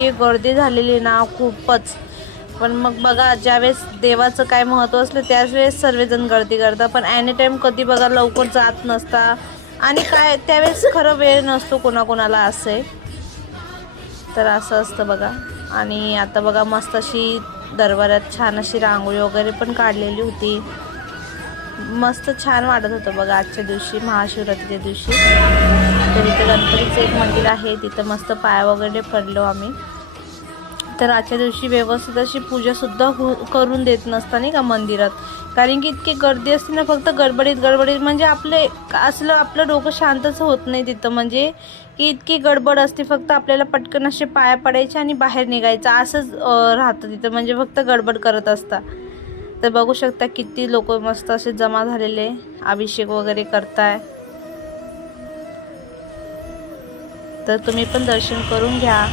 गर्दी झालेली ना खूपच. पण मग बघा, ज्यावेळेस देवाचं काय महत्त्व असलं त्याच वेळेस सर्वजण गर्दी करतात, पण ॲनी टाईम कधी बघा लवकर जात नसता आणि काय त्यावेळेस खरं वेळ नसतो कोणाकोणाला असे. तर असं असतं बघा. आणि आता बघा मस्त अशी दरबारात छान अशी रांगोळी वगैरे पण काढलेली होती. मस्त छान वाटत होतं बघा आजच्या दिवशी, महाशिवरात्रीच्या दिवशी. तर इथं गणपतीचं एक मंदिर आहे, तिथं मस्त पाया वगैरे पडलो आम्ही. तर आजच्या दिवशी व्यवस्थित अशी पूजासुद्धा करून देत नसता नाही का मंदिरात, कारण की इतकी गर्दी असते ना, फक्त गडबडीत गडबडीत म्हणजे आपलं डोकं शांतच होत नाही तिथं, म्हणजे की इतकी गडबड असते. फक्त आपल्याला पटकन असे पाया पडायचे आणि बाहेर निघायचं असंच राहतं तिथं, म्हणजे फक्त गडबड करत असता. तर बघू शकता किती लोक मस्त असे जमा झालेले, अभिषेक वगैरे करताय. तर तुम्ही पण दर्शन करून घ्या.